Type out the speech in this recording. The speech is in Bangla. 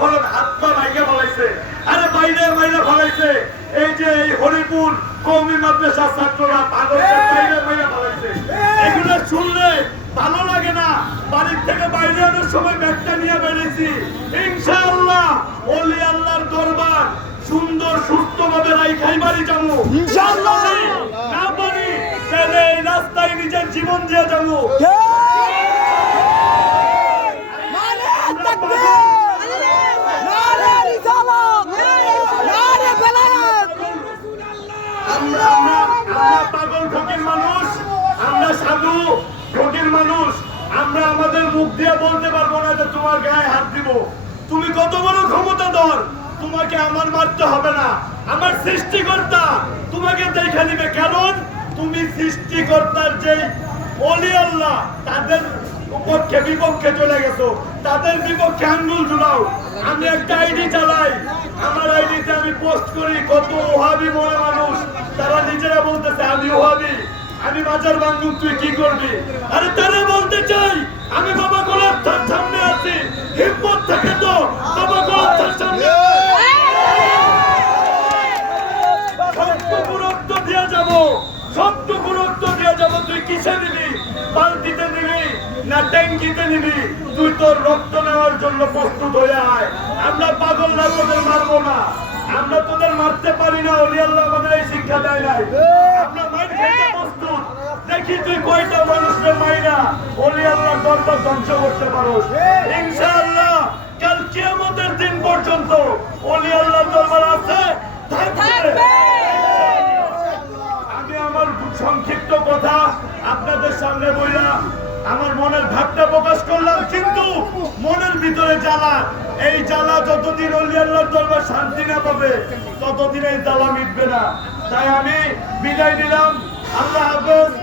ফলন হাত পা ভাইকে ফলাইছে। আরে বাইরে বাইরে ফলাইছে। এই যে এই হরিপুর কৌমি মাদ্রাসার ছাত্ররা পাগলকে বাইরে বাইরে ফলাইছে। এগুলো শুনলে ভালো লাগে না। বাড়ির থেকে বাইরে আনার সময় ব্যাগটা নিয়ে বেরিয়েছি ইনশাআল্লাহ ওলি আল্লাহর দরবার সুন্দর সুস্থ ভাবে রাইখাই বাড়ি যাব। ইনশাআল্লাহ। না পারি তাহলে এই রাস্তায় নিজের জীবন দিয়ে যাব। আমাদের মুখ দিয়ে বলতে পারব না যে তোমার গায়ে হাত দিব। তুমি কত বড় ক্ষমতা ধর তোমাকে আমার মারতে হবে না। আমার সৃষ্টিকর্তা তোমাকে দেখে নিবে। কারণ তুমি সৃষ্টিকর্তার যে অলি আল্লাহ, তাদের পক্ষে বিপক্ষে চলে গেছো। তাদের বিপক্ষে আঙ্গুল ঝুলাও। আমি একটা আইডি চালাই। আমার আইডিতে আমি পোস্ট করি কত ওহাবি মনে মানুষ। তারা নিজেরা বলতেছে, আমি ওহাবি। আমি বাজার বাঙ্গুর তুই কি করবি? আরে তারা ট্যাঙ্কিতে নিবি। তুই তোর রক্ত নেওয়ার জন্য প্রস্তুত হয়ে আয়। আমরা পাগল না তোদের মারবো না। আমরা তোদের মারতে পারি না অলি আল্লাহ আমাদের এই শিক্ষা দেয় নাই। আমরা মাইর খেতে প্রস্তুত। দেখি তুই কয়টা মানুষকে মাইরা অলি আল্লাহ দরবার ধ্বংস করতে পারোস। ইনশাআল্লাহ কাল কিয়ামতের দিন পর্যন্ত অলি আল্লাহ দরবার আছে। থাকবে। আমি আমার সংক্ষিপ্ত কথা আপনাদের সামনে বইলা আমার মনের ভাবটা প্রকাশ করলাম, কিন্তু মনের ভিতরে জ্বালা। এই জ্বালা যতদিন অলি আল্লাহর দরবার শান্তি না পাবে, ততদিন এই জ্বালা মিটবে না। তাই আমি বিদায় নিলাম। আল্লাহ হাফেজ।